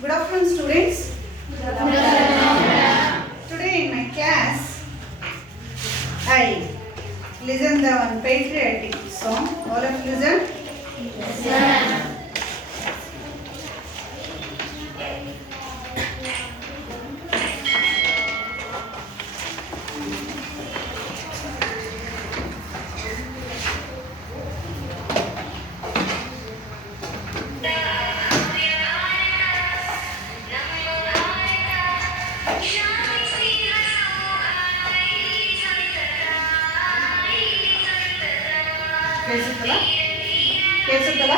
Good afternoon, students. Today in my class, I listen the one patriotic song. All of you listen. Yes. ಕೇಳಿಸುತ್ತಲ್ಲ?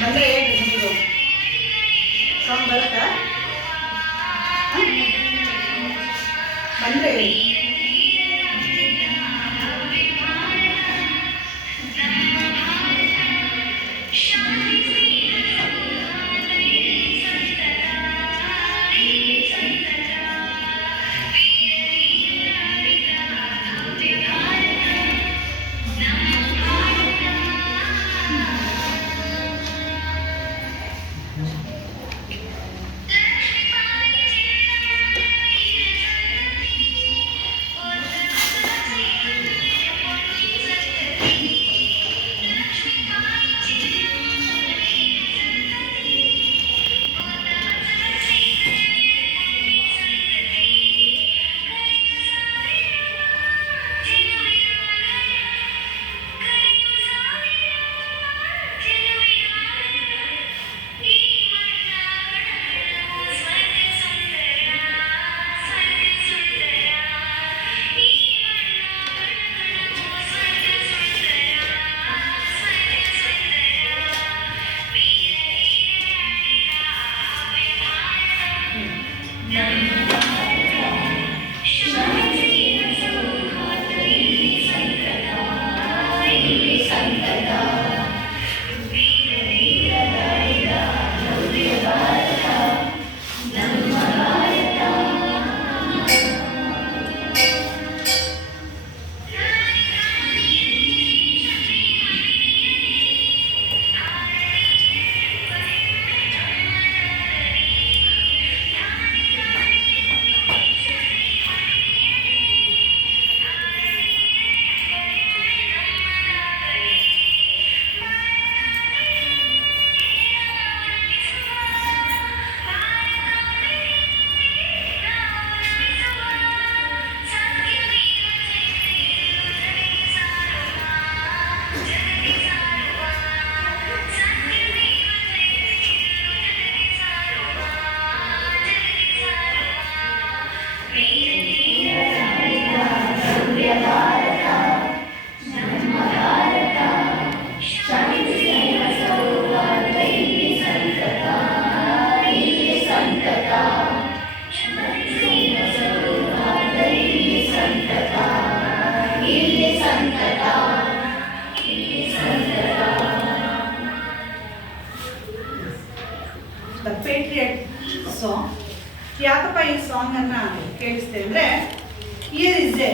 ಬಂದರೆ ನಿಮ್ಮದು song ಬರುತ್ತಾ? ಬಂದರೆ the ಪೇಟ್ರಿಯಟ್ song. ಯಾಕಪ್ಪ ಈ song ಅನ್ನ ಕೇಳಿಸ್ತೇವೆ ಅಂದ್ರೆ, here is A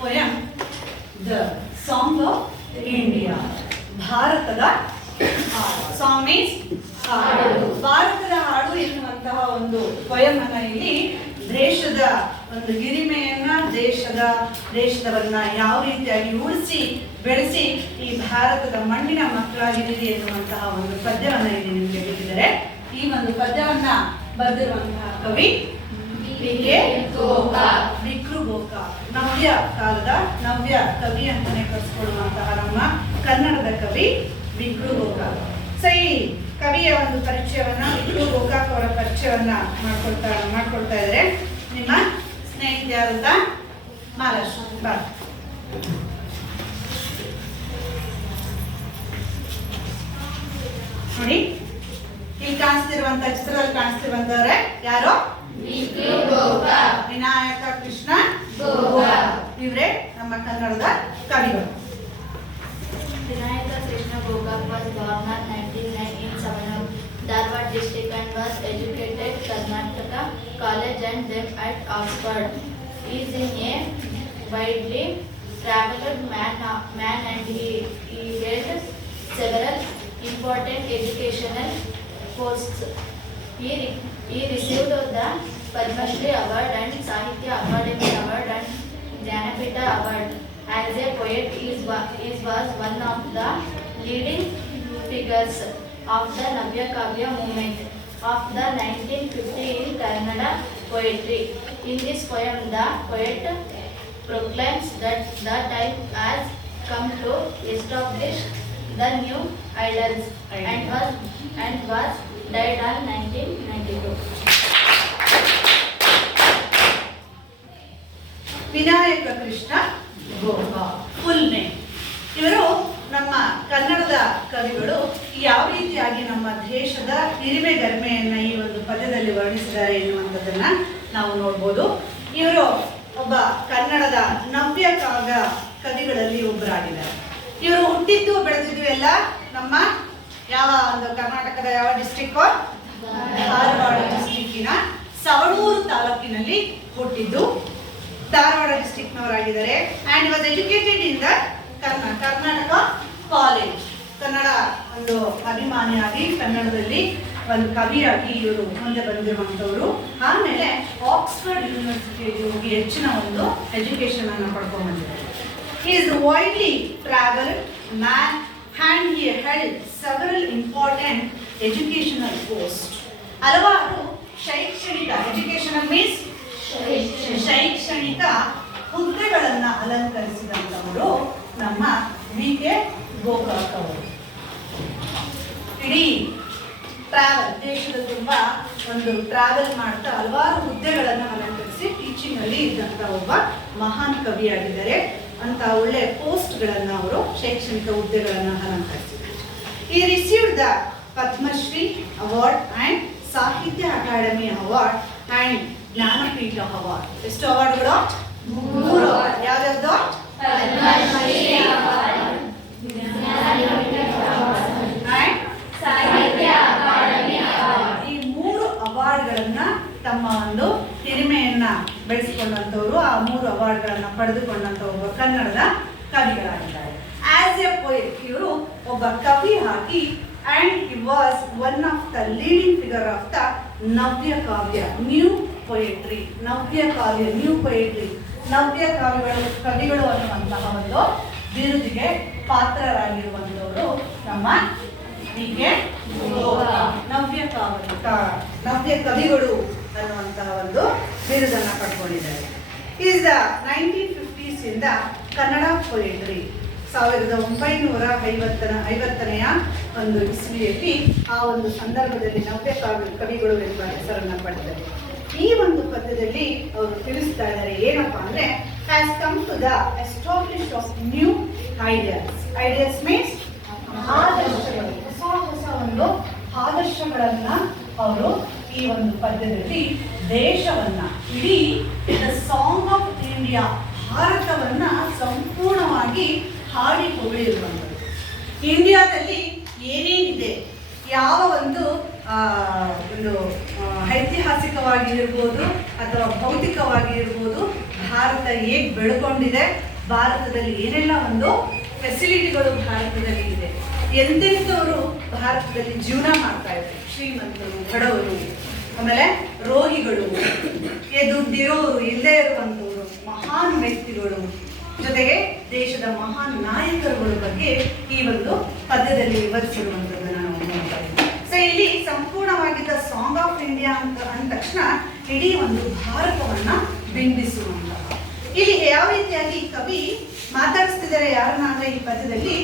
poem, the song of India. ಭಾರತದ song means ಹಾಡು. ಭಾರತದ ಹಾಡು ಎನ್ನುವಂತಹ ಒಂದು ಪೋಯಮ್ ಅನ್ನ ಇಲ್ಲಿ ದೇಶದ ಒಂದು ಹಿರಿಮೆಯನ್ನ, ದೇಶದವರನ್ನ ಯಾವ ರೀತಿಯಾಗಿ ಉಳಿಸಿ ಬೆಳೆಸಿ ಈ ಭಾರತದ ಮಣ್ಣಿನ ಮಕ್ಕಳಾಗಿದ್ದೀರಿ ಎನ್ನುವಂತಹ ಒಂದು ಪದ್ಯವನ್ನ ಇಲ್ಲಿ ನಿಮಗೆ ಬಿಟ್ಟಿದ್ದಾರೆ. ಈ ಒಂದು ಪದ್ಯವನ್ನ ಬರೆದಿರುವಂತಹ ಕವಿ ವಿಕ್ರು ಗೋಕಾಕ್. ನವ್ಯ ಕಾಲದ ನವ್ಯ ಕವಿ ಅಂತಾನೆ ಕರೆಸಿಕೊಳ್ಳುವಂತಹ ನಮ್ಮ ಕನ್ನಡದ ಕವಿ ವಿಕ್ರು ಗೋಕಾಕ್. ಸೊ ಈ ಕವಿಯ ಒಂದು ಪರಿಚಯವನ್ನ ವಿಕ್ರು ಗೋಕಾಕ್ ಅವರ ಪರಿಚಯವನ್ನ ಮಾಡ್ಕೊಳ್ತಾ ಇದ್ದಾರೆ ನಿಮ್ಮ ಸ್ನೇಹಿತ ಸ್ನೇಹಿತೆ ಆದಂತ ಮಹಾಲಕ್ಷ್ಮಿ ಬಾ. ನೋಡಿ ಇಲ್ಲಿ ಕಾಣಿಸ್ತಿರುವಂತ ಚಿತ್ರದಲ್ಲಿ ಕಾಣಿಸ್ತಿರುವಂತವ್ರೆ ಯಾರು? ವಿನಾಯಕ ಕೃಷ್ಣ ಇವರೇ ನಮ್ಮ ಕನ್ನಡದ ಕವಿಗಳು. Vinayaka Krishna Gokak was born on 1909 in Savanur, Dharwad district and was educated Karnataka College and then at Oxford. He is a widely travelled man and he held several important educational posts. He received the Padma Shri Award and Sahitya Akademi Award and Jnanapita Award. As a poet, he was one of the leading figures of the Navya Kavya movement of the 1950 in Kannada poetry. In this poem, the poet proclaims that the time has come to establish the new idols and was died on 1992. Vinayaka Krishna Gokak full name. ಇವರು ನಮ್ಮ ಕನ್ನಡದ ಕವಿಗಳು ಯಾವ ರೀತಿಯಾಗಿ ನಮ್ಮ ದೇಶದ ಹಿರಿಮೆ ಗರಿಮೆಯನ್ನ ಈ ಒಂದು ಪದ್ಯದಲ್ಲಿ ವರ್ಣಿಸಿದ್ದಾರೆ ಎನ್ನುವಂಥದ್ದನ್ನ ನಾವು ನೋಡ್ಬೋದು. ಇವರು ಒಬ್ಬ ಕನ್ನಡದ ನವ್ಯ ಕಾವ್ಯ ಕವಿಗಳಲ್ಲಿ ಒಬ್ಬರಾಗಿದ್ದಾರೆ. ಇವರು ಹುಟ್ಟಿದ್ದು ಬೆಳೆದಿದ್ದು ಎಲ್ಲ ನಮ್ಮ ಯಾವ ಒಂದು ಕರ್ನಾಟಕದ ಯಾವ ಡಿಸ್ಟ್ರಿಕ್ಟ್? ಧಾರವಾಡ ಡಿಸ್ಟ್ರಿಕ್ಕಿನ ಸವಣೂರು ತಾಲೂಕಿನಲ್ಲಿ ಹುಟ್ಟಿದ್ದು. ಧಾರವಾಡ ಡಿಸ್ಟ್ರಿಕ್ಟ್ನವರಾಗಿದ್ದಾರೆ. And was educated in the Karnataka college. Kannada ಒಂದು ಅಭಿಮಾನಿಯಾಗಿ ಕನ್ನಡದಲ್ಲಿ ಒಂದು ಕವಿಯಾಗಿ ಇವರು ಮುಂದೆ ಬಂದಿರುವಂಥವರು. ಆಮೇಲೆ ಆಕ್ಸ್ಫರ್ಡ್ ಯೂನಿವರ್ಸಿಟಿಯಲ್ಲಿ ಹೋಗಿ ಹೆಚ್ಚಿನ ಒಂದು ಎಜುಕೇಷನ್ ಅನ್ನು ಪಡ್ಕೊಂಡು ಬಂದಿದ್ದಾರೆ. He is widely travel man and he held several important educational post. ಹಲವಾರು ಶೈಕ್ಷಣಿಕ ಎಜುಕೇಷನಲ್ ಮೀನ್ಸ್ ಶೈಕ್ಷಣಿಕ ಹುದ್ದೆಗಳನ್ನ ಅಲಂಕರಿಸಿದಂಥವರು ನಮ್ಮ ವಿ.ಕೆ. ಗೋಕಾಕ್ ಅವರು. ಇಡೀ ಟ್ರಾವೆಲ್ ದೇಶದ ತುಂಬ ಒಂದು ಟ್ರಾವೆಲ್ ಮಾಡ್ತಾ ಹಲವಾರು ಹುದ್ದೆಗಳನ್ನು ಅಲಂಕರಿಸಿ ಟೀಚಿಂಗ್ ಅಲ್ಲಿ ಇದ್ದಂಥ ಒಬ್ಬ ಮಹಾನ್ ಕವಿಯಾಗಿದ್ದಾರೆ. ಅಂತ ಒಳ್ಳೆ ಪೋಸ್ಟ್ಗಳನ್ನು ಅವರು ಶೈಕ್ಷಣಿಕ ಹುದ್ದೆಗಳನ್ನು ಅಲಂಕರಿಸಿದ್ದಾರೆ. He received the Padmashri award and Sahitya Akademi award and Jnanpith award. ಎಷ್ಟು ಅವಾರ್ಡ್ಗಳು? 3 ಅವಾರ್ಡ್. ಯಾವ್ಯಾವ್ದು? ಈ 3 ಅವಾರ್ಡ್ಗಳನ್ನ ತಮ್ಮ ಒಂದು ಹಿರಿಮೆಯನ್ನ ಬೆಳೆಸಿಕೊಂಡಂತವರು, ಆ 3 ಅವಾರ್ಡ್ಗಳನ್ನ ಪಡೆದುಕೊಂಡಂತ ಒಬ್ಬ ಕನ್ನಡದ ಕವಿಗಳಾಗಿದ್ದಾರೆ. ಆಸ್ ಎ ಪೋಯೆಟ್ ಇವರು ಒಬ್ಬ ಕವಿ ಆಗಿ and he was one of the leading figure of the Navya Kavya, new poetry. Navya Kavya, new poetry. ನವ್ಯ ಕವಿಗಳು ಅನ್ನುವಂತಹ ಒಂದು ಬಿರುದಿಗೆ ಪಾತ್ರರಾಗಿರುವಂಥವರು ನಮ್ಮ ವಿ.ಕೆ. ಗೋಕಾಕ್. ನವ್ಯ ಕವಿಗಳು ಅನ್ನುವಂತಹ ಒಂದು ಬಿರುದನ್ನು ಪಡ್ಕೊಂಡಿದ್ದಾರೆ. ಈಸ್ ದ 1950s ಇಂದ ಕನ್ನಡ ಪೊಯೆಟ್ರಿ 1950ನೆಯ ಒಂದು ಇಸ್ವಿಯಲ್ಲಿ ಆ ಒಂದು ಸಂದರ್ಭದಲ್ಲಿ ನವ್ಯ ಕವಿಗಳು ಎಂಬ ಹೆಸರನ್ನು ಪಡೆದರು. ಈ ಒಂದು ಪದ್ಯದಲ್ಲಿ ಅವರು ತಿಳಿಸ್ತಾ ಇದ್ದಾರೆ ಏನಪ್ಪಾ ಅಂದ್ರೆ, has come to the establish of new ideas. Ideas means ಆದರ್ಶಗಳು, ಹೊಸ ಒಂದು ಆದರ್ಶಗಳನ್ನ ಅವರು ಈ ಒಂದು ಪದ್ಯದಲ್ಲಿ ದೇಶವನ್ನ, ಇಡೀ ದ ಸಾಂಗ್ ಆಫ್ ಇಂಡಿಯಾ, ಭಾರತವನ್ನ ಸಂಪೂರ್ಣವಾಗಿ ಹಾಡಿ ಹೊಗಳಿರುವಂಥದ್ದು. ಇಂಡಿಯಾದಲ್ಲಿ ಏನೇನಿದೆ, ಯಾವ ಒಂದು ಐತಿಹಾಸಿಕವಾಗಿ ಇರ್ಬೋದು ಅಥವಾ ಭೌತಿಕವಾಗಿ ಇರ್ಬೋದು, ಭಾರತ ಹೇಗೆ ಬೆಳ್ಕೊಂಡಿದೆ, ಭಾರತದಲ್ಲಿ ಏನೆಲ್ಲ ಒಂದು ಫೆಸಿಲಿಟಿಗಳು ಭಾರತದಲ್ಲಿ ಇದೆ, ಎಂತೆಂಥವರು ಭಾರತದಲ್ಲಿ ಜೀವನ ಮಾಡ್ತಾ ಇದ್ದಾರೆ, ಶ್ರೀಮಂತರು, ಬಡವರು, ಆಮೇಲೆ ರೋಗಿಗಳು, ದುಡ್ಡಿರೋರು, ಇಲ್ಲದೇ ಇರುವಂಥವರು, ಮಹಾನ್ ವ್ಯಕ್ತಿಗಳು, ಜೊತೆಗೆ ದೇಶದ ಮಹಾನ್ ನಾಯಕರುಗಳ ಬಗ್ಗೆ ಈ ಒಂದು ಪದ್ಯದಲ್ಲಿ ವಿವರಿಸಿರುವಂಥದ್ದನ್ನು ನಾವು ನೋಡ್ತಾ ಇದ್ದೀವಿ. ಸೊ ಇಲ್ಲಿ ಸಂಪೂರ್ಣವಾಗಿದ್ದ ಸಾಂಗ್ ಆಫ್ ಇಂಡಿಯಾ ಅಂತ ಅಂದ ತಕ್ಷಣ ಇಡೀ ಒಂದು ಭಾರತವನ್ನ ಬಿಂಬಿಸುವಂತಹ, ಇಲ್ಲಿ ಯಾವ ರೀತಿಯಾಗಿ ಕವಿ ಮಾತಾಡಿಸ್ತಿದ್ದಾರೆ ಯಾರನ್ನ ಅಂದ್ರೆ ಈ ಪದ್ಯದಲ್ಲಿ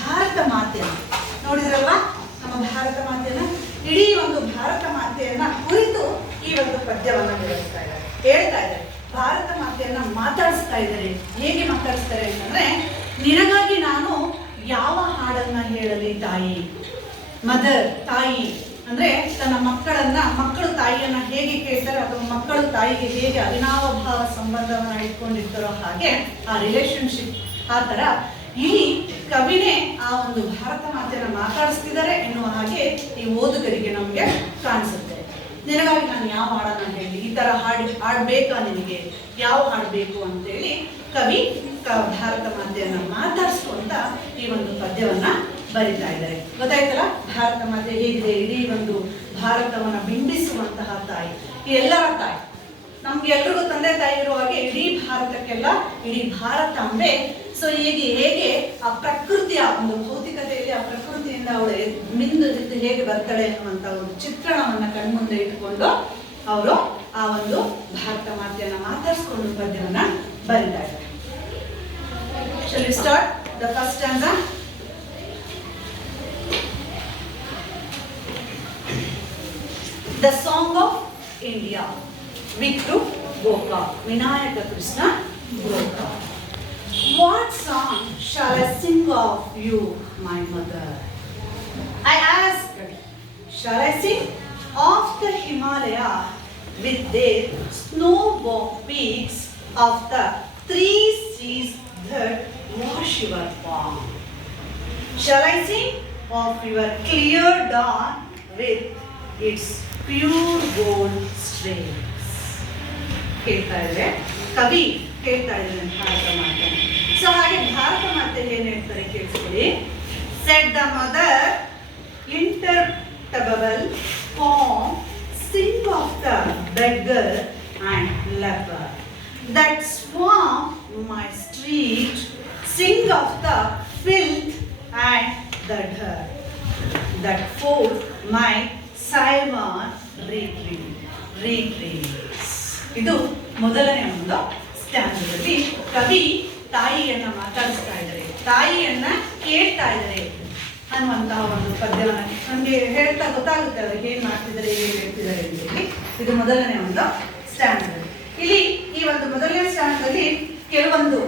ಭಾರತ ಮಾತೆಯನ್ನು ನೋಡಿದ್ರಲ್ವಾ, ನಮ್ಮ ಭಾರತ ಮಾತೆಯನ್ನ, ಇಡೀ ಒಂದು ಭಾರತ ಮಾತೆಯನ್ನ ಕುರಿತು ಈ ಒಂದು ಪದ್ಯವನ್ನ ವಿವರಿಸ್ತಾ ಇದ್ದಾರೆ, ಹೇಳ್ತಾ ಇದ್ದಾರೆ. ಮಾತೆಯನ್ನ ಮಾತಾಡಿಸ್ತಾ ಇದ್ದಾರೆ. ಹೇಗೆ ಮಾತಾಡಿಸ್ತಾರೆ ಅಂತಂದ್ರೆ, ನಿನಗಾಗಿ ನಾನು ಯಾವ ಹಾಡನ್ನ ಹೇಳಲಿ ತಾಯಿ. ಮದರ್, ತಾಯಿ ಅಂದ್ರೆ ತನ್ನ ಮಕ್ಕಳು ತಾಯಿಯನ್ನ ಹೇಗೆ ಕೇಳ್ತಾರೆ ಅಥವಾ ಮಕ್ಕಳು ತಾಯಿಗೆ ಹೇಗೆ ಅವಿನಾವಭಾವ ಸಂಬಂಧವನ್ನ ಇಟ್ಕೊಂಡಿರ್ತಾರೋ ಹಾಗೆ ಆ ರಿಲೇಶನ್ಶಿಪ್ ಆ ಥರ ಇಲ್ಲಿ ಕವಿನೇ ಆ ಒಂದು ಭಾರತ ಮಾತೆಯನ್ನ ಮಾತಾಡಿಸ್ತಿದ್ದಾರೆ ಎನ್ನುವ ಹಾಗೆ ಈ ಓದುಗರಿಗೆ ನಮಗೆ ಕಾಣಿಸುತ್ತೆ. ನಿನಗಾಗಿ ನಾನು ಯಾವ ಹಾಡನ್ನ ಹೇಳಿ, ಈ ತರ ಹಾಡ್ಬೇಕಾ ನಿನಗೆ, ಯಾವ ಹಾಡಬೇಕು ಅಂತೇಳಿ ಕವಿ ಭಾರತ ಮಾತೆಯನ್ನ ಮಾತಾಡಿಸುವಂತ ಈ ಒಂದು ಪದ್ಯವನ್ನ ಬರಿತಾ ಇದ್ದಾರೆ. ಗೊತ್ತಾಯ್ತಲ್ಲ ಭಾರತ ಮಾತೆ ಹೇಗಿದೆ, ಇಡೀ ಒಂದು ಭಾರತವನ್ನ ಬಿಂಬಿಸುವಂತಹ ತಾಯಿ, ಈ ಎಲ್ಲರ ತಾಯಿ. ನಮ್ಗೆ ಎಲ್ರಿಗೂ ತಂದೆ ತಾಯಿ ಇರುವ ಹಾಗೆ ಇಡೀ ಭಾರತಕ್ಕೆಲ್ಲ ಇಡೀ ಭಾರತಾಂಬೆ. ಸೊ ಹೇಗೆ ಆ ಪ್ರಕೃತಿಯ ಒಂದು ಭೌತಿಕತೆಯಲ್ಲಿ ಆ ಪ್ರಕೃತಿಯಿಂದ ಅವಳು ಮಿಂದು ಹೇಗೆ ಬರ್ತಾಳೆ ಅನ್ನುವಂತ ಒಂದು ಚಿತ್ರಣವನ್ನ ಕಣ್ಮುಂದೆ ಇಟ್ಟುಕೊಂಡು ಅವರು ಆ ಒಂದು ಭಾರತ ಮಾತೆಯನ್ನ ಮಾತಾಡಿಸ್ಕೊಂಡು ಪದ್ಯವನ್ನ ಬರಿತಾ ಇದ್ದಾರೆ. Shall we start the first stanza? The Song of India. Vikru Goka, Vinayaka Krishna Goka. What song shall I sing of you, my mother? I asked, shall I sing of the Himalaya with their snow-bound peaks, of the three seas that wash your palm? Shall I sing of your clear dawn with its pure gold streams? ಕೇಳ್ತಾ ಇದ್ರೆ ಕವಿ ಕೇಳ್ತಾ ಇದ್ದಾರೆ ಭಾರತ ಮಾತೆ. So ಹಾಗೆ ಭಾರತ ಮಾತೆ ಏನ್ ಹೇಳ್ತಾರೆ ಕೇಳಿಸ್ಕೊಳ್ಳಿ. Said the mother intertable poem, sing of the beggar and leper that swarm my street, sing of the filth and the dirt that fold my Saiwan retreats. ಇದು ಮೊದಲನೇ ಒಂದು ಸ್ಟ್ಯಾಂಡಲ್ಲಿ ಕವಿ ತಾಯಿಯನ್ನ ಮಾತಾಡಿಸ್ತಾ ಇದ್ದಾರೆ, ತಾಯಿಯನ್ನ ಕೇಳ್ತಾ ಇದ್ದಾರೆ ಅನ್ನುವಂತಹ ಒಂದು ಪದ್ಯವನ್ನ ನಮಗೆ ಹೇಳ್ತಾ ಗೊತ್ತಾಗುತ್ತೆ ಅವ್ರಿಗೆ ಏನ್ ಮಾಡ್ತಿದ್ದಾರೆ, ಏನ್ ಹೇಳ್ತಿದ್ದಾರೆ ಅಂತೇಳಿ. ಇದು ಮೊದಲನೇ ಒಂದು ಸ್ಟ್ಯಾಂಡರ್ಡ್. ಇಲ್ಲಿ ಈ ಒಂದು ಮೊದಲನೇ ಸ್ಟ್ಯಾಂಡರ್ಡಲ್ಲಿ ಕೆಲವೊಂದು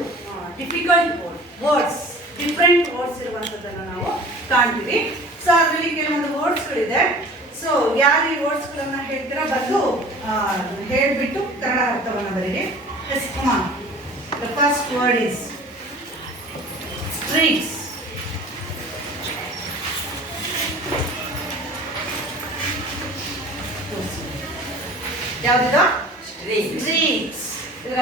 ಡಿಫಿಕಲ್ಟ್ ವರ್ಡ್ಸ್, ಡಿಫ್ರೆಂಟ್ ವರ್ಡ್ಸ್ ಇರುವಂಥದ್ದನ್ನು ನಾವು ಕಾಣ್ತೀವಿ. ಸೊ ಅದರಲ್ಲಿ ಕೆಲವೊಂದು ವರ್ಡ್ಸ್ಗಳಿದೆ. ಸೊ ಯಾರು ಈ ವರ್ಡ್ಸ್ಗಳನ್ನ ಹೇಳ್ತೀರಾ ಬಂದು ಹೇಳ್ಬಿಟ್ಟು ಕನ್ನಡ ಅರ್ಥವನ್ನು ಬರೀರಿ. S Kumar. The first word is streets. ಯಾವ್ದಿದು? Streets. ಇದರ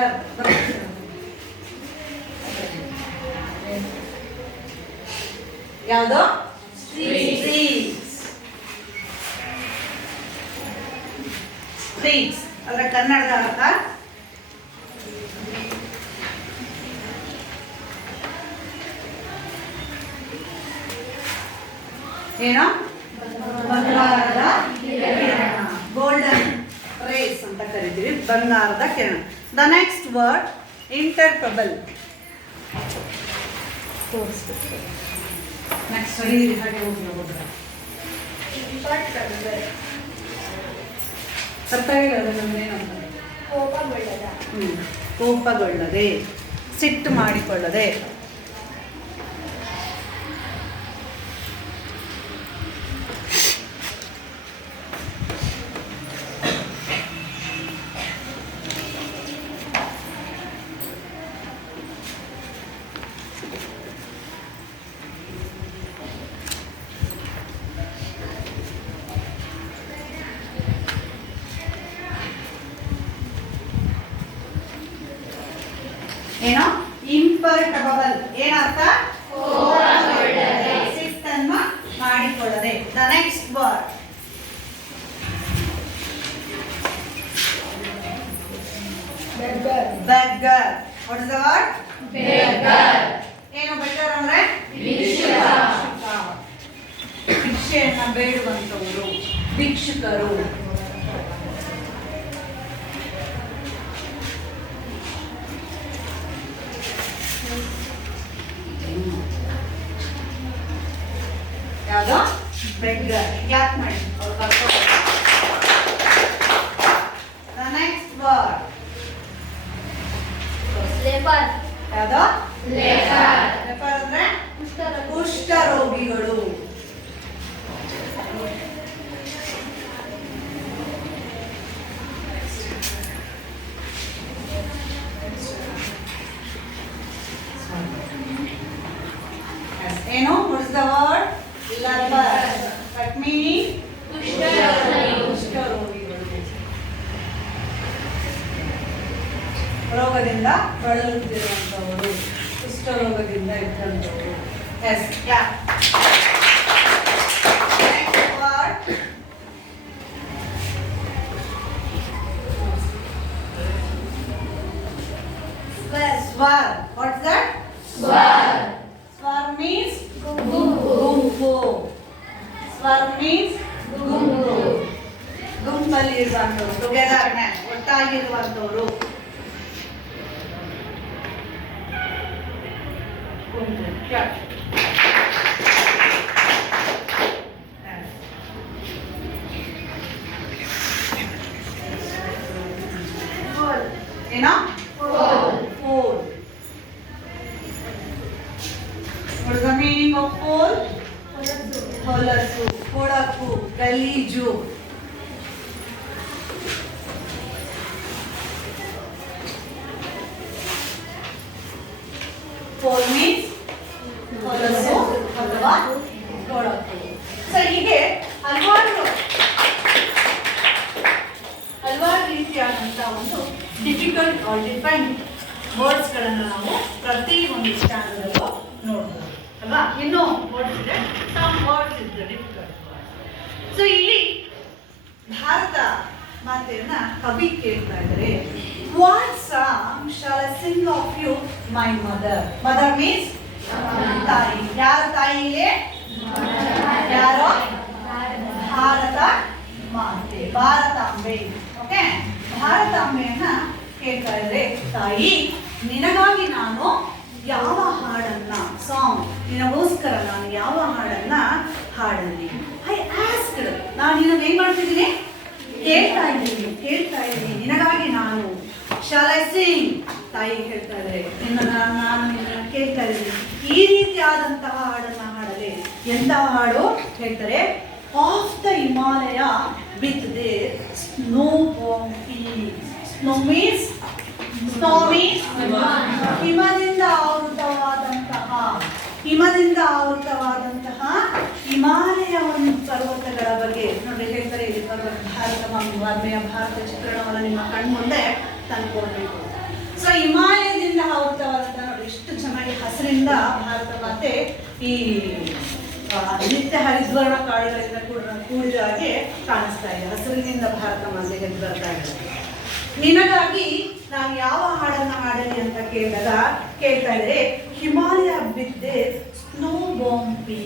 ಯಾವುದು? Streets. Streets ಅದರ ಕನ್ನಡದ ಅರ್ಥ ಏನೋ? ಬಂಗಾರದ ಕಿರಣ, ಗೋಲ್ಡನ್ ರೇಸ್ ಅಂತ ಕರಿತೀವಿ, ಬಂಗಾರದ ಕಿರಣ. The next word imperturbable. Next ಹಾಗೆ ಹೋಗಿ ಅರ್ಥ ಹೇಳೋದು ನಮ್ದೇನಂತ? ಕೋಪಗೊಳ್ಳದೆ, ಸಿಟ್ಟು ಮಾಡಿಕೊಳ್ಳದೆ. ಏನೋ? ಇಂಪರ್ಟಬಲ್. ಏನರ್ಥ? ಸಿಟ್ಟನ್ನು ಮಾಡಿಕೊಳ್ಳದೆ. The next word beggar. What is the word? Beggar. ಏನು beggar ಅಂದ್ರೆ? ಭಿಕ್ಷೆಯನ್ನ ಬೇಡುವಂತವರು, ಭಿಕ್ಷುಕರು. ಯಾವುದು? ಬೆಗ್ಗರ್. ಯಾಕೆ ಮಾಡಿ ದ ನೆಕ್ಸ್ಟ್ ವರ್ಡ್ ಲೇಪರ್. ಯಾವ್ದು? ಲೇಪರ್. ಲೆಪರ್ ಅಂದ್ರೆ ಕುಷ್ಠರೋಗಿ. ಕುಷ್ಠರೋಗಿಗಳು. ಏನು? What is the word? Leper. That means ಕುಷ್ಠರೋಗಿಗಳು. ರೋಗದಿಂದ ಬಳಲುತ್ತಿರುವಂತವರು, ಕುಷ್ಠರೋಗದಿಂದ ಇದ್ದಂಥವರು. Yes, yeah. Next word. Swar. What's that? Swar means ಗುಂಪು. ಸ್ವರ್ ಮೀನ್ಸ್ ಗುಂಪು. ಗುಂಪಲ್ಲಿ ಇರುವಂತವರು, ಟುಗೆದರ್ನೆಸ್, ಒಟ್ಟಾಗಿರುವಂತವರು. ಗುಂಪು. ಏನೋ? Fool. What is the meaning of fool? ಹೊಲಸು, ಕೊಳಕು, ಗಲೀಜು. Fool means ಹೊಲಸು ಅಥವಾ ಕೊಳಕು. ಸೊ ಹೀಗೆ ಹಲವಾರು ರೀತಿಯಾದಂತಹ ಒಂದು ಡಿಫಿಕಲ್ಟ್ ಆರ್ ಡಿಫೈನ್ಡ್ ವರ್ಡ್ಸ್ಗಳನ್ನು ನಾವು ಪ್ರತಿ ಒಂದು ಸ್ಟ್ಯಾಂಡರ್ಡಲ್ಲೂ ನೋಡ್ಬೋದು ಅಲ್ವಾ? ಇನ್ನೂ ವರ್ಡ್ಸ್ ಇದೆ, some words is difficult. So ಇಲ್ಲಿ ಭಾರತ ಮಾತೆಯನ್ನ ಕವಿ ಕೇಳ್ತಾ ಇದ್ದಾರೆ, what song shall I sing of you my mother. Mother means ತಾಯಿ. ಯಾರು ತಾಯಿ ಇಲ್ಲಿ? ಯಾರು? ಭಾರತ ಮಾತೆ, ಭಾರತಾಂಬೆ. ಓಕೆ, ಭಾರತಾಂಬೆಯನ್ನ ಕೇಳ್ತಾ ಇದ್ರೆ, ತಾಯಿ ನಿನಗಾಗಿ ನಾನು ಯಾವ ಹಾಡನ್ನ, ಸಾಂಗ್, ನಿನಗೋಸ್ಕರ ನಾನು ಯಾವ ಹಾಡನ್ನ ಹಾಡಲಿ. ಐ ಆಸ್ಕ್ಡ್, ನಾನು ನಿನ್ನ ಏನ್ ಮಾಡ್ತಿದ್ದೀನಿ? ಕೇಳ್ತಾ ಇದ್ದೀನಿ ನಿನಗಾಗಿ ನಾನು. ಶಾಲ್ ಐ ಸಿಂಗ್, ತಾಯಿ ಹೇಳ್ತಾ ಇದ್ರೆ, ನಾನು ನಿನ್ನ ಕೇಳ್ತಾ ಇದ್ದೀನಿ, ಈ ರೀತಿಯಾದಂತಹ ಹಾಡನ್ನ ಹಾಡಲಿ. ಎಂತಹ ಹಾಡು ಹೇಳ್ತಾರೆ? Of the Himalaya with their snow snow means ಹಿಮದಿಂದ ಆವೃತವಾದಂತಹ ಹಿಮಾಲಯ ಪರ್ವತಗಳ ಬಗ್ಗೆ ನೋಡಿ ಹೇಳ್ತಾರೆ. ಇಲ್ಲಿ ಭಾರತ ಚಿತ್ರಣವನ್ನು ನಿಮ್ಮ ಕಣ್ಮುಂದೆ ತಂದ್ಕೊಳ್ಬೇಕು. ಸೊ ಹಿಮಾಲಯದಿಂದ ಆವೃತವಾದಂತಹ ನೋಡಿ ಎಷ್ಟು ಚೆನ್ನಾಗಿ ಹಸಿರಿಂದ ಭಾರತ ಮಾತೆ ಈ ನಿತ್ಯ ಹರಿದ್ವರ್ಣ ಕಾಡುಗಳಿಂದ ಕೂಡಿದ ಹಾಗೆ ಕಾಣಿಸ್ತಾ ಇದೆ. ಹಸಿರಿನಿಂದ ಭಾರತ ಮಾತೆ ಎದ್ದು ಬರ್ತಾ ಇದೆ. ನಿನಗಾಗಿ ನಾನು ಯಾವ ಹಾಡನ್ನ ಹಾಡಲಿ ಅಂತ ಕೇಳ್ತಾ ಇದ್ರೆ, ಹಿಮಾಲಯ ಬಿದ್ದೆ ಸ್ನೋ ಬಾಂಬಿ.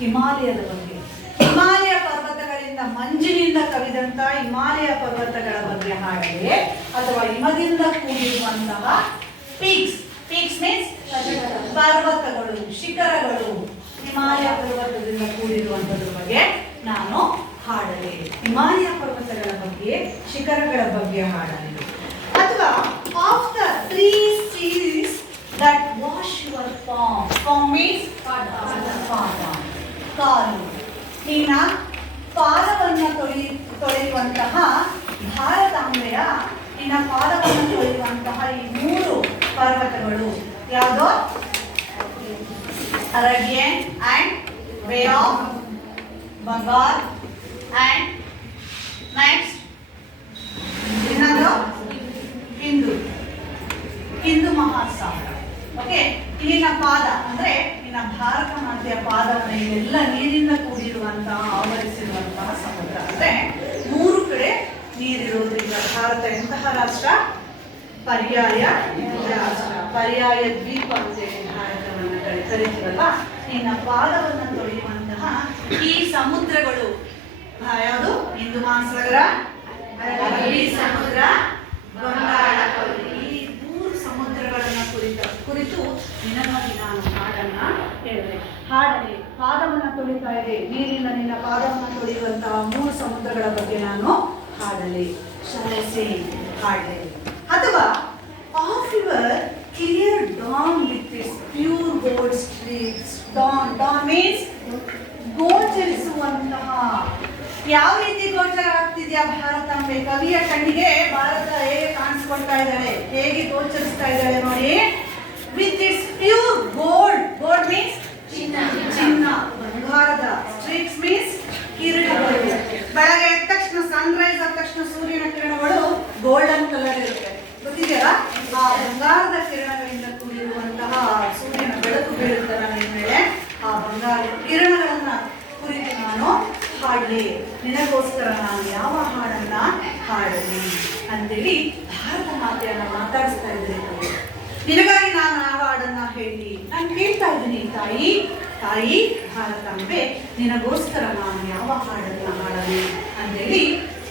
ಹಿಮಾಲಯದ ಬಗ್ಗೆ, ಹಿಮಾಲಯ ಪರ್ವತಗಳಿಂದ ಮಂಜಿನಿಂದ ಕವಿದಂತ ಹಿಮಾಲಯ ಪರ್ವತಗಳ ಬಗ್ಗೆ ಹಾಡಲಿ, ಅಥವಾ ಹಿಮದಿಂದ ಕೂಡಿರುವಂತಹ ಪೀಕ್ಸ್ ಮೀನ್ಸ್ ಪರ್ವತಗಳು, ಶಿಖರಗಳು, ಹಿಮಾಲಯ ಪರ್ವತದಿಂದ ಕೂಡಿರುವಂತದ್ರ ಬಗ್ಗೆ ನಾನು ಹಾಡಲಿ. ಹಿಮಾಲಯ ಪರ್ವತಗಳ ಬಗ್ಗೆ, ಶಿಖರಗಳ ಬಗ್ಗೆ ಹಾಡಲಿ. ಅಥವಾ of the 3 seas that wash your palm means ಪಾದ, ಕಾಲು. ನಿನ್ನ ಪಾದವನ್ನು ತೊಳೆಯುವಂತಹ ಭಾರತಾಂಬೆಯ, ನಿನ್ನ ಪಾದವನ್ನು ತೊಳೆಯುವಂತಹ ಈ 3 ಪರ್ವತಗಳು ಯಾವುದು? Arabian and way of Bengal and next ಇನ್ನೊಂದು ಹಿಂದೂ ಮಹಾಸಾಗರ. ಓಕೆ, ಇಲ್ಲಿನ ಪಾದ ಅಂದ್ರೆ ನಿನ್ನ ಭಾರತ ಮಾತೆಯ ಪಾದವನ್ನು ಇವೆಲ್ಲ ನೀರಿಂದ ಕೂಡಿರುವಂತಹ, ಆವರಿಸಿರುವಂತಹ ಸಮುದ್ರ. ಅಂದ್ರೆ 3 ಕಡೆ ನೀರಿರುವುದರಿಂದ ಭಾರತ ಎಂತಹ ರಾಷ್ಟ್ರ? ಪರ್ಯಾಯ ರಾಷ್ಟ್ರ, ಪರ್ಯಾಯ ದ್ವೀಪ ಅಂತೇಳಿ ಭಾರತವನ್ನು ಕರಿತೀವಲ್ಲ. ನಿನ್ನ ಪಾದವನ್ನು ತೊಳೆಯುವಂತಹ ಈ ಸಮುದ್ರಗಳು ಯಾವುದು? ಹಿಂದೂ ಮಹಾಸಾಗರ, ಅರಬ್ಬಿ ಸಮುದ್ರ, ಬಂಗಾಳ ಕೊಲ್ಲಿ. ಈ 3 ಸಮುದ್ರಗಳನ್ನ ಕುರಿತು ನಿನಗಾಗಿ ನಾನು ಹಾಡನ್ನ ಹೇಳಿದೆ. ಹಾಡಲಿ, ಪಾದವನ್ನು ತೊಳಿತಾ ಇದೆ, ನೀರಿನ ನಿನ್ನ ಪಾದವನ್ನು ತೊಳೆಯುವಂತಹ 3 ಸಮುದ್ರಗಳ ಬಗ್ಗೆ ನಾನು ಹಾಡಲಿ. ಶಾಲೆ ಹಾಡಲಿ. ಅಥವಾ of your dawn with its pure gold streaks. Dawn means ಗೋಚರಿಸುವಂತಹ. ಯಾವ ರೀತಿ ಗೋಚರ ಆಗ್ತಿದ್ಯಾ ಭಾರತಾಂಬೆ? ಕವಿಯ ಕಣ್ಣಿಗೆ ಭಾರತ ಹೇಗೆ ಕಾಣಿಸ್ಕೊಳ್ತಾ ಇದ್ದಾಳೆ, ಹೇಗೆ ಗೋಚರಿಸ್ತಾ ಇದ್ದಾಳೆ ನೋಡಿ. With its pure gold. Gold means ಚಿನ್ನ, ಬಂಗಾರದ. ಸ್ಟ್ರೀಕ್ಸ್ ಮೀನ್ಸ್ ಕಿರಣಗಳು. ಬೆಳಗ್ಗೆ ಎದ್ದ ತಕ್ಷಣ, ಸನ್ರೈಸ್ ಆದ ತಕ್ಷಣ ಸೂರ್ಯನ ಕಿರಣಗಳು ಗೋಲ್ಡನ್ ಕಲರ್ ಇರುತ್ತೆ, ಗೊತ್ತಿದೆಯಲ್ಲ? ಆ ಬಂಗಾರದ ಕಿರಣಗಳಿಂದ ಕೂಡಿರುವಂತಹ ಸೂರ್ಯನ ಬೆಳಕು ಬೀಳುತ್ತೆ ನನ್ನ ಮೇಲೆ. ಆ ಬಂಗಾರದ ಕಿರಣಗಳನ್ನ ಕುರಿತು ನಾನು ಹಾಡಲಿ, ನಿನಗೋಸ್ಕರ ನಾನು ಯಾವ ಹಾಡನ್ನ ಹಾಡಲಿ ಅಂತೇಳಿ ಭಾರತ ಮಾತೆಯನ್ನ ಮಾತಾಡಿಸ್ತಾ ಇದ್ದೀನಿ. ನಿನಗಾಗಿ ನಾನು ಯಾವ ಹಾಡನ್ನ ಹೇಳಿ ನಾನು ಕೇಳ್ತಾ ಇದ್ದೀನಿ. ತಾಯಿ ಭಾರತಾಂಬೆ, ನಿನಗೋಸ್ಕರ ನಾನು ಯಾವ ಹಾಡನ್ನ ಹಾಡಲಿ ಅಂತೇಳಿ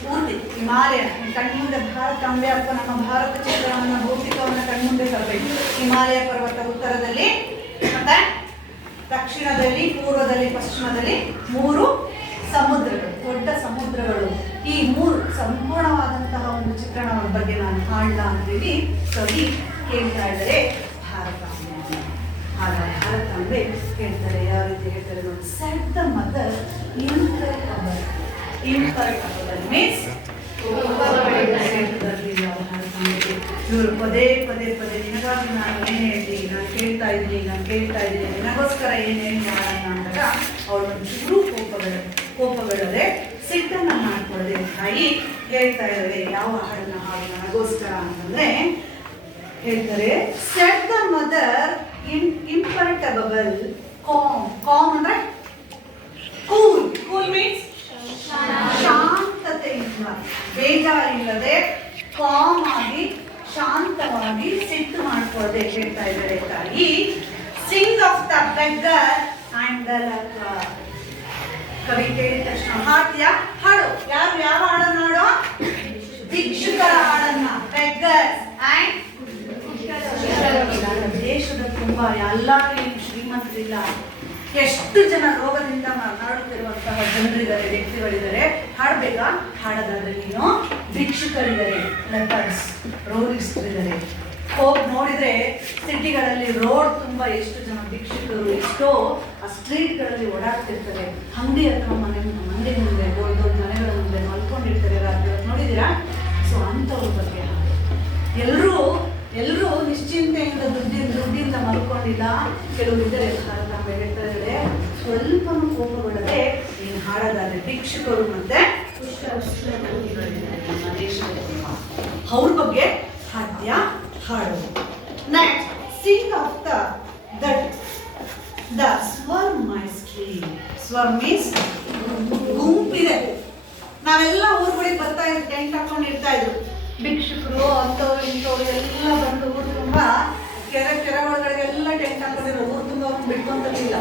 ಪೂರ್ತಿ ಹಿಮಾಲಯ ಕಣ್ಮುಂದೆ ಭಾರತಾಂಬೆ ಅಥವಾ ನಮ್ಮ ಭಾರತ ಚಿತ್ರವನ್ನು, ಭೌತಿಕವನ್ನು ಕಣ್ಮುಂದೆ ತರಬೇಕು. ಹಿಮಾಲಯ ಪರ್ವತ ಉತ್ತರದಲ್ಲಿ, ಮತ್ತೆ ದಕ್ಷಿಣದಲ್ಲಿ, ಪೂರ್ವದಲ್ಲಿ, ಪಶ್ಚಿಮದಲ್ಲಿ 3 ಸಮುದ್ರಗಳು, ದೊಡ್ಡ ಸಮುದ್ರಗಳು. ಈ 3 ಸಂಪೂರ್ಣವಾದಂತಹ ಒಂದು ಚಿತ್ರಣದ ಬಗ್ಗೆ ನಾನು ಹಾಡಲ ಅಂತೇಳಿ ಕವಿ ಕೇಳ್ತಾ ಇದ್ದಾರೆ ಭಾರತಾಂಬೆ. ಆಗ ಭಾರತಾಂಬೆ ಹೇಳ್ತಾರೆ, ಯಾವ ರೀತಿ ಹೇಳ್ತಾರೆ ನೋಡಿ. ಸೆಟ್ ದ ಮದರ್ ಇಂಪರ್ಟಬಲ್ ಮೀನ್ಸ್ ಇವರು ಪದೇ ನಿನಗಾಗಿ ನಾನು ಏನು ಹೇಳ್ತೀನಿ, ನಾನು ಕೇಳ್ತಾ ಇದ್ದೀನಿ ನಿನಗೋಸ್ಕರ ಏನು ಹೇಳಿ ಮಾಡೋಣ ಅಂದಾಗ ಅವಳು ಒಂಚೂರು ಕೋಪಗಳದೆ ಸಿಟ್ಟನ್ನು ಮಾಡ್ಕೊಳ್ಳದೆ ತಾಯಿ ಹೇಳ್ತಾ ಇದ್ದಾರೆ ಯಾವ ಹಾಡನ್ನ ಹಾಡು ನನಗೋಸ್ಕರ ಅಂತಂದ್ರೆ ಹೇಳ್ತಾರೆ. Set the mother imperturbable calm ಅಂದ್ರೆ ಕೂಲ್ ಮೀನ್ಸ್ ಶಾಂತತೆಯಿಂದ, ಬೇಜಾರಿಲ್ಲದೆ ಕಾಮ್ ಆಗಿ ಶಾಂತವಾಗಿ ಸಿಟ್ಟು ಮಾಡ್ಕೊಳ್ಳದೆ ಹೇಳ್ತಾ ಇದ್ದಾರೆ ತಾಯಿ. Sing of the beggar and the lacquer. ಕವಿ ಕೇಳಿದ ತಕ್ಷಣ ಹಾಡ್ತೀಯಾ? ಹಾಡು. ಯಾರು ಯಾವ ಹಾಡನ್ನ ಹಾಡೋ? ಭಿಕ್ಷುಕರ ಹಾಡನ್ನ. ಬೆಗ್ಗರ್ಸ್ ಅಂಡ್ ದೇಶದ ತುಂಬಾ ಎಲ್ಲರೂ ಶ್ರೀಮಂತರಿಲ್ಲ, ಎಷ್ಟು ಜನ ರೋಗದಿಂದ ನರಳುತ್ತಿರುವಂತಹ ಜನರಿದ್ದಾರೆ, ವ್ಯಕ್ತಿಗಳಿದ್ದಾರೆ. ಹಾಡಬೇಕಾ? ಹಾಡೋದಾದ್ರೆ ನೀನು ಭಿಕ್ಷುಕರಿದ್ದಾರೆ, ಲೆಪರ್ಸ್, ರೋಗಿಗಳಿದ್ದಾರೆ. ಹೋಗಿ ನೋಡಿದ್ರೆ ಸಿಟಿಗಳಲ್ಲಿ ರೋಡ್ ತುಂಬ ಎಷ್ಟು ಜನ ಭಿಕ್ಷುಕರು, ಎಷ್ಟೋ ಆ ಸ್ಟ್ರೀಟ್ಗಳಲ್ಲಿ ಓಡಾಡ್ತಿರ್ತಾರೆ. ಅಂಗಡಿ ಹತ್ರ ಮನೆ ಮುಂದೆ ದೊಡ್ಡ ಮನೆಗಳ ಮುಂದೆ ಮಲ್ಕೊಂಡಿರ್ತಾರೆ ರಾತ್ರಿ ಹೊತ್ತು, ನೋಡಿದ್ದೀರಾ? ಸೊ ಅಂಥವ್ರ ಬಗ್ಗೆ ಎಲ್ಲರೂ ನಿಶ್ಚಿಂತೆಯಿಂದ ದುಡ್ಡಿಂದ ಮಲ್ಕೊಂಡಿಲ್ಲ. ಕೆಲವರು ಇದ್ದಾರೆ. ಭಾರತಾಂಬೆ ಹೇಳ್ತಾ ಇದ್ದಾರೆ, ಸ್ವಲ್ಪನೂ ಕೋಪಗೊಳ್ಳದೆ ನೀನು ಹಾಡೋದಾದ್ರೆ ಭಿಕ್ಷುಕರು ಮತ್ತೆ ನಮ್ಮ ದೇಶದ ಅವ್ರ ಬಗ್ಗೆ ಹಾಡ್ಯ ಹಾಡು. Next, sing of the swarm mystery. Swarm means ಗುಂಪಿದೆ. ನಾವೆಲ್ಲ ಊರುಗಳಿಗೆ ಬರ್ತಾ ಇದ್ರು, ಟೆಂಟ್ ಹಾಕೊಂಡು ಇರ್ತಾ ಇದ್ರು. ಭಿಕ್ಷುಕರು ಅಂಥವ್ರು ಇಂಥವ್ರು ಎಲ್ಲ ಬಂದು ಊರು ತುಂಬ ಕೆರೆ ಒಳಗಡೆಗೆಲ್ಲ ಟೆಂಟ್ ಹಾಕೊಂಡಿರೋ, ಊರು ತುಂಬ ಅವ್ರು ಬಿಟ್ಕೊಂತಿರ್ಲಿಲ್ಲ.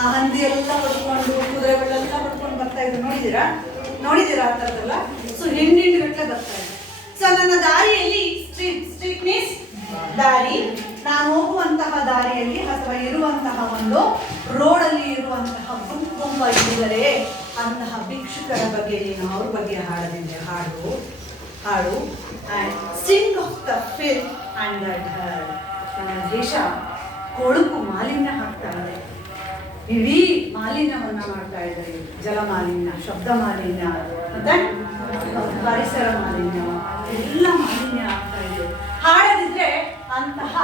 ಆ ಹಂದಿ ಎಲ್ಲ ಹೊಡ್ಕೊಂಡು, ಕುದುರೆಗಳೆಲ್ಲ ಹೊಡ್ಕೊಂಡು ಬರ್ತಾ ಇದ್ರು. ನೋಡಿದ್ದೀರಾ ಆ ಥರದ್ದೆಲ್ಲ? ಸೊ ಗಟ್ಟಲೆ ಬರ್ತಾ ಇದ್ರು. ಸೊ ನನ್ನ ದಾರಿಯಲ್ಲಿ ಸ್ಟ್ರೀಟ್ ಮೀನ್ಸ್ ದಾರಿ, ನಾನು ಹೋಗುವಂತಹ ದಾರಿಯಲ್ಲಿ ಅಥವಾ ಇರುವಂತಹ ಒಂದು ರೋಡಲ್ಲಿ ಇರುವಂತಹ ಗುಂಪಾಗಿದ್ದರೆ ಅಂತಹ ಭಿಕ್ಷುಕರ ಬಗ್ಗೆ ನೀನು ಅವ್ರ ಬಗ್ಗೆ ಹಾಡದಿದ್ದೆ ಹಾಡು. And Singh of the fill and the dirt. ನಮ್ಮ ದೇಶ ಕೊಳುಕು ಮಾಲಿನ್ಯ ಹಾಕ್ತಾ ಇದೆ, ಇಡೀ ಮಾಲಿನ್ಯವನ್ನು ಮಾಡ್ತಾ ಇದ್ದಾರೆ. ಜಲ ಮಾಲಿನ್ಯ, ಶಬ್ದ ಮಾಲಿನ್ಯ, ಮತ್ತೆ ಪರಿಸರ ಮಾಲಿನ್ಯ, ಎಲ್ಲ ಮಾಲಿನ್ಯ ಆಗ್ತಾ ಇದೆ. ಹಾಡದಿದ್ರೆ ಅಂತಹ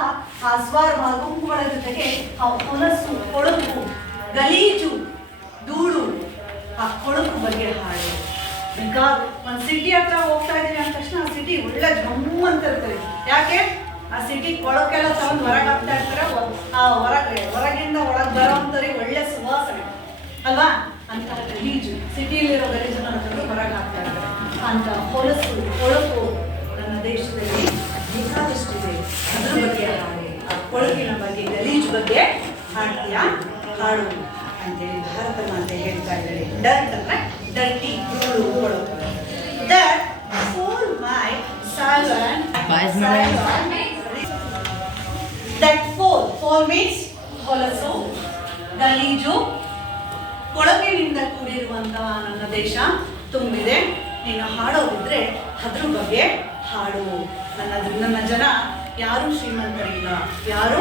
ಆ ಸ್ವರ್ಮ ಗುಂಪುಗಳ ಜೊತೆಗೆ ಆ ಹೊಲಸು, ಕೊಳುಕು, ಗಲೀಜು, ಧೂಳು, ಆ ಕೊಳುಕು ಬಗ್ಗೆ ಹಾಡು. ಬಿಕಾಸ್ ಒಂದು ಸಿಟಿ ಹತ್ರ ಹೋಗ್ತಾ ಇದ್ದೀನಿ ಅಂದ ತಕ್ಷಣ ಆ ಸಿಟಿ ಒಳ್ಳೆ ಜಮ್ಮು ಅಂತ ಇರ್ತದೆ. ಯಾಕೆ? ಆ ಸಿಟಿ ಕೊಳಕೆಲ್ಲ ತಗೊಂಡು ಹೊರಗೆ ಹಾಕ್ತಾ ಇರ್ತಾರೆ. ಆ ಹೊರಗಿಂದ ಒಳಗೆ ಬರೋಂಥವ್ರಿಗೆ ಒಳ್ಳೆ ಸುವಾಸನೆ ಅಲ್ವಾ? ಅಂತಹ ಗಲೀಜು, ಸಿಟಿಯಲ್ಲಿರೋ ಗಲೀಜನ್ನ ತಂದು ಹೊರಗೆ ಹಾಕ್ತಾ ಇರ್ತಾರೆ. ಅಂತ ಹೊಲಸು, ಕೊಳಕು ನನ್ನ ದೇಶದಲ್ಲಿ ಬೇಕಾದಷ್ಟಿದೆ. ಅದ್ರ ಬಗ್ಗೆ ಹಾಡಿ, ಆ ಕೊಳಕಿನ ಬಗ್ಗೆ, ಗಲೀಜು ಬಗ್ಗೆ ಹಾಡ್ತೀಯಾ? ಹಾಡು ಅಂತೇಳಿ ಭಾರತ ಮಾತೆ ಹೇಳ್ತಾ ಇದ್ದಾರೆ. ಡರ್ಟ್ ಅಂದ್ರೆ ಡರ್ಟಿ, ಧೂಳು, ಕೊಳಕು. That fool my silent. That fool means ಹೊಲಸು, ಗಲೀಜು, ಕೊಳಕಿನಿಂದ ಕೂಡಿರುವಂತಹ ನನ್ನ ದೇಶ ತುಂಬಿದೆ. ನೀನು ಹಾಡೋದಿದ್ರೆ ಅದ್ರ ಬಗ್ಗೆ ಹಾಡು. ನನ್ನ ಜನ ಯಾರು ಶ್ರೀಮಂತರಿಲ್ಲ, ಯಾರು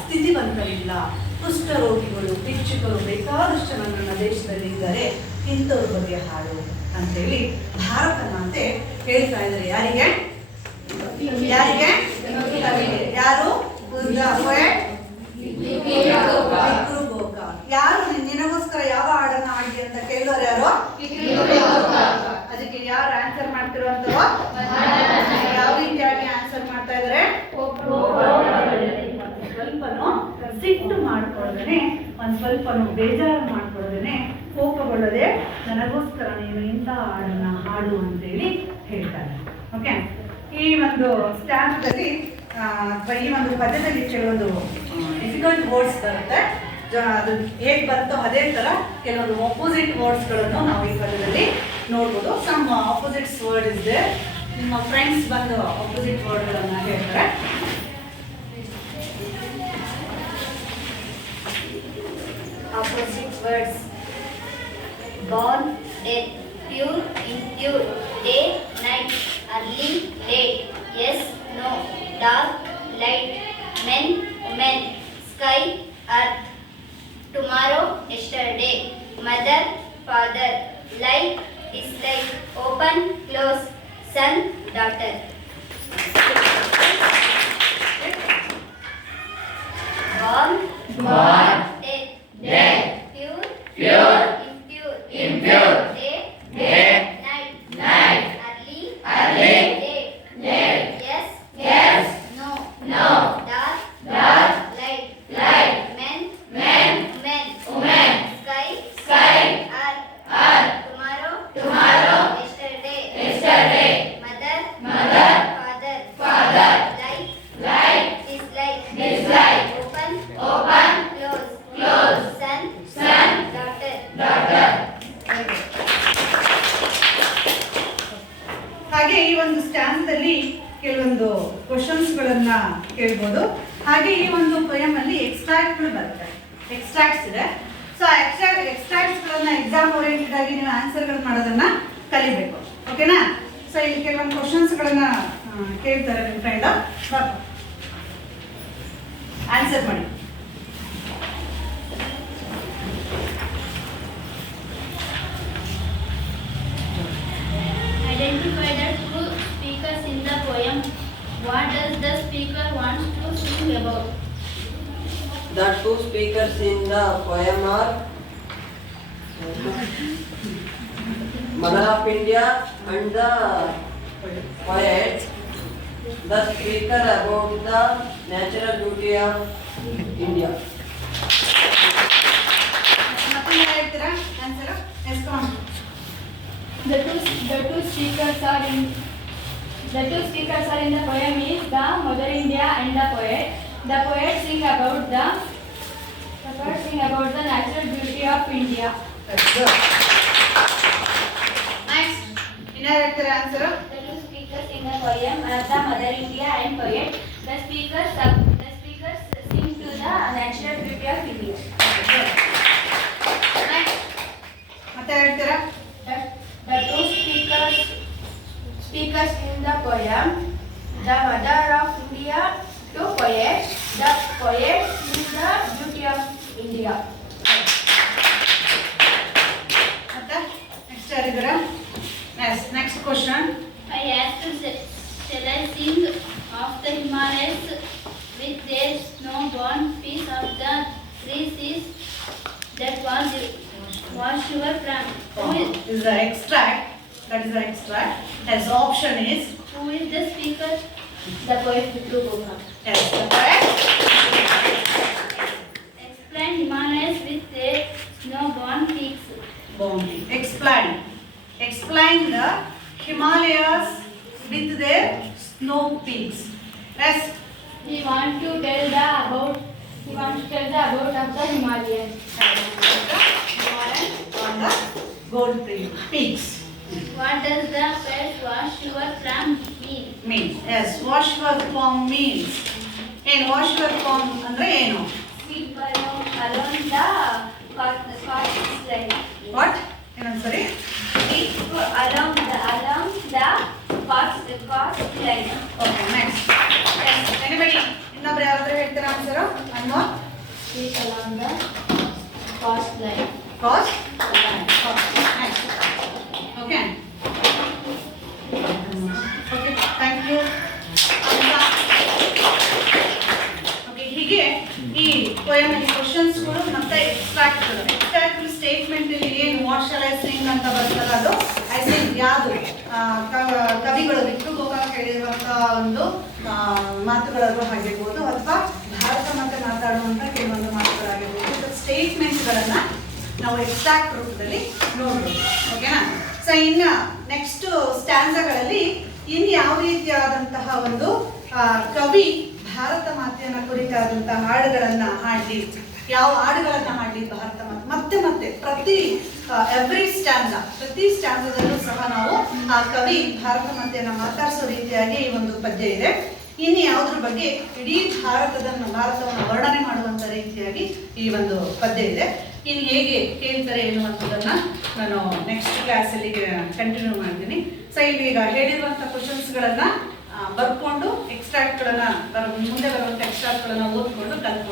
ಸ್ಥಿತಿವಂತರಿಲ್ಲ, ಕುಷ್ಠರೋಗಿಗಳು, ಭಿಕ್ಷುಕರು ಬೇಕಾದಷ್ಟು ಜನ ನನ್ನ ದೇಶದಲ್ಲಿ ಇದ್ದಾರೆ, ಇಂಥವ್ರ ಬಗ್ಗೆ ಹಾಡು ಅಂತೇಳಿ ಭಾರತ ಮಾತೆ ಹೇಳ್ತಾ ಇದ್ದಾರೆ. ಯಾರಿಗೆ ಯಾರಿಗೆ ಯಾರು ಯಾರು ನಿನಗೋಸ್ಕರ ಯಾವ ಹಾಡನ್ನ ಹಾಡಿ ಅಂತ ಕೇಳೋರು ಯಾರು? ಅದಕ್ಕೆ ಯಾರು ಆನ್ಸರ್ ಮಾಡ್ತಿರುವಂತವ? ಯಾವ ರೀತಿಯಾಗಿ ಆನ್ಸರ್ ಮಾಡ್ತಾ ಇದಾರೆ? ಸ್ವಲ್ಪನು ಸಿಟ್ಟು ಮಾಡ್ಕೊಳ್ಳದೇನೆ, ಒಂದ್ ಸ್ವಲ್ಪನು ಬೇಜಾರು ಮಾಡ್ಕೊಳ್ಳದೇನೆ, ಕೋಪಗೊಳ್ಳದೆ ನನಗೋಸ್ಕರ ನೀನು ಇಂಥ ಹಾಡನ್ನ ಹಾಡು ಅಂತೇಳಿ ಹೇಳ್ತಾರೆ. ಓಕೆ, ಈ ಒಂದು ಸ್ಟ್ಯಾನ್ಸ್ದಲ್ಲಿ ಅಥವಾ ಈ ಒಂದು ಪದ್ಯದಲ್ಲಿ ಕೆಲವೊಂದು ಡಿಫಿಕಲ್ಟ್ ವರ್ಡ್ಸ್ ಬರುತ್ತೆ. ಅದು ಹೇಗೆ ಬರುತ್ತೋ ಅದೇ ಥರ ಕೆಲವೊಂದು ಆಪೋಸಿಟ್ ವರ್ಡ್ಸ್ಗಳನ್ನು ನಾವು ಈ ಪದ್ಯದಲ್ಲಿ ನೋಡ್ಬೋದು. Some opposites word is there. ನಿಮ್ಮ ಫ್ರೆಂಡ್ಸ್ ಬಂದು ಆಪೋಸಿಟ್ ವರ್ಡ್ಗಳನ್ನು ಹೇಳ್ತಾರೆ. Opposite words. Born, death, pure, impure, day, night, early, late, yes, no, dark, light, men, women, sky, earth, tomorrow, yesterday, mother, father, light, dislike, open, close, son, daughter. Born, death, pure, impure, day, night, early, late, yes, no, dark, light, men, women, sky, earth, tomorrow, yesterday, mother, father, light, dislike, open, close, son, daughter. ಹಾಗೆ ಈ ಒಂದು ಸ್ಟ್ಯಾನ್ಸ್ದಲ್ಲಿ ಕೆಲವೊಂದು ಕ್ವಶನ್ಸ್ಗಳನ್ನ ಕೇಳ್ಬೋದು. ಹಾಗೆ ಈ ಒಂದು poem ಅಲ್ಲಿ ಎಕ್ಸ್ಟ್ರಾಕ್ಟ್ಗಳು ಬರುತ್ತೆ, ಎಕ್ಸ್ಟ್ರಾಕ್ಟ್ಸ್ ಇದೆ. ಸೊ ಎಕ್ಸ್ಟ್ರಾಕ್ಟ್ಸ್ಗಳನ್ನ ಎಕ್ಸಾಮ್ ಓರಿಯೆಂಟೆಡ್ ಆಗಿ ನೀವು ಆನ್ಸರ್ಗಳು ಮಾಡೋದನ್ನ ಕಲಿಬೇಕು. ಓಕೆನಾ? ಸೊ ಇಲ್ಲಿ ಕೆಲವೊಂದು ಕ್ವಶನ್ಸ್ಗಳನ್ನ ಕೇಳ್ತಾರೆ ನಿಮ್ಮ ಫ್ರೆಂಡ್, ಆನ್ಸರ್ ಮಾಡಿ. Identify the two speakers in the poem. What does the speaker want to sing about? The two speakers in the poem are Mother of India and the poet. The speaker about the natural beauty of India. ಮತ್ತೆ ಹೇಳ್ತೀರಾ answer? Yes come. The two speakers are in the poem is the Mother India and the poet. The poet sing about the natural beauty of India. Next ಇನ್ನ ಹೇಳ್ತೀರಾ answer? The two speakers in the poem are the Mother India and poet. The speakers sing to the natural beauty of India. ಮತ್ತೆ ಹೇಳ್ತೀರಾ? The two speakers in the poem, the Mother of India to poet, the poet sings the beauty of India. ಮತ್ತೆ next ಹೇಳಿದ್ದೀರಾ? Yes next question. I asked, shall I sing of the Himalayas with their snow-born peace of the three seas that was your plan? Is the extract. That is the extract. As option is Who is the speaker? The poet Vittu Gopal. yes, the correct. Explain Himalayas with their snow-born peaks. Boundary. Explain the Himalayas with their snow peaks. Yes. He wants to tell the about of the Himalayas. On the gold peaks. What does the phrase wash your palm mean? Yes, wash your palm means. ಏನು wash your palm ಅಂದ್ರೆ ಏನು? Sweep along the coastline. What? ಏನಂತಾರೆ? Sweep along the coastline. Okay, next. street along the coastline. Cost. Okay. Okay, thank you. Okay, ಹೀಗೆ ಈ ಪೋಯಮಲ್ಲಿ ಕ್ವಶನ್ಸ್ಗಳು ಮತ್ತೆ ಎಕ್ಸ್ಟ್ರಾಕ್ಟ್ಗಳು statement ಇಲ್ಲಿ ಏನು what shawl I Singh ಅಂತ ಬರ್ತಲ್ಲ, ಅದು ಐ ಸಿಂಗ್ ಯಾವುದು ಕವಿಗಳು ವಿಕ್ಟರ್ ಗೋಕಾಕ್ ಹೇಳಿರುವಂಥ ಒಂದು ಮಾತುಗಳಾದರೂ ಆಗಿರ್ಬೋದು, ಅಥವಾ ಭಾರತ ಮತ್ತೆ ಮಾತಾಡುವಂಥ ಕೆಲವೊಂದು ಮಾತುಗಳಾಗಿರ್ಬೋದು, ಸ್ಟೇಟ್ಮೆಂಟ್ಗಳನ್ನು ನಾವು ಎಕ್ಸ್ಟ್ರಾಕ್ಟ್ ರೂಪದಲ್ಲಿ ನೋಡ್ಬೋದು. ಓಕೆನಾ? ಸೊ ಇನ್ನು ನೆಕ್ಸ್ಟ್ ಸ್ಟ್ಯಾನ್ಸಗಳಲ್ಲಿ ಇನ್ನು ಯಾವ ರೀತಿಯಾದಂತಹ ಒಂದು ಕವಿ ಭಾರತ ಮಾತೆಯನ್ನ ಕುರಿತಾದಂತಹ ಹಾಡುಗಳನ್ನ ಹಾಡಲಿ, ಯಾವ ಹಾಡುಗಳನ್ನ ಹಾಡಲಿ ಭಾರತ ಮಾತೆ, ಮತ್ತೆ ಮತ್ತೆ ಪ್ರತಿ ಪ್ರತಿ ಸ್ಟ್ಯಾನ್ಸದಲ್ಲೂ ಸಹ ನಾವು ಆ ಕವಿ ಭಾರತ ಮಾತೆಯನ್ನ ಮಾತಾಡಿಸೋ ರೀತಿಯಾಗಿ ಈ ಒಂದು ಪದ್ಯ ಇದೆ. ಇನ್ನು ಯಾವುದ್ರ ಬಗ್ಗೆ ಇಡೀ ಭಾರತವನ್ನು ವರ್ಣನೆ ಮಾಡುವಂತ ರೀತಿಯಾಗಿ ಈ ಒಂದು ಪದ್ಯ ಇದೆ. ಇನ್ನು ಹೇಗೆ ಕೇಳ್ತಾರೆ ಎನ್ನುವಂಥದ್ದನ್ನ ನಾನು ನೆಕ್ಸ್ಟ್ ಕ್ಲಾಸಲ್ಲಿ ಕಂಟಿನ್ಯೂ ಮಾಡ್ತೀನಿ. ಸೊ ಇಲ್ಲಿ ಈಗ ಹೇಳಿರುವಂಥ ಕ್ವಶನ್ಸ್ಗಳನ್ನ ಬರ್ಕೊಂಡು ಎಕ್ಸ್ಟ್ರಾಕ್ಟ್ಗಳನ್ನ ಮುಂದೆ ಬರುವಂಥ ಎಕ್ಸ್ಟ್ರಾಕ್ಟ್ಗಳನ್ನ ಓದ್ಕೊಂಡು ಕಲ್ತ್ಕೊಂಡು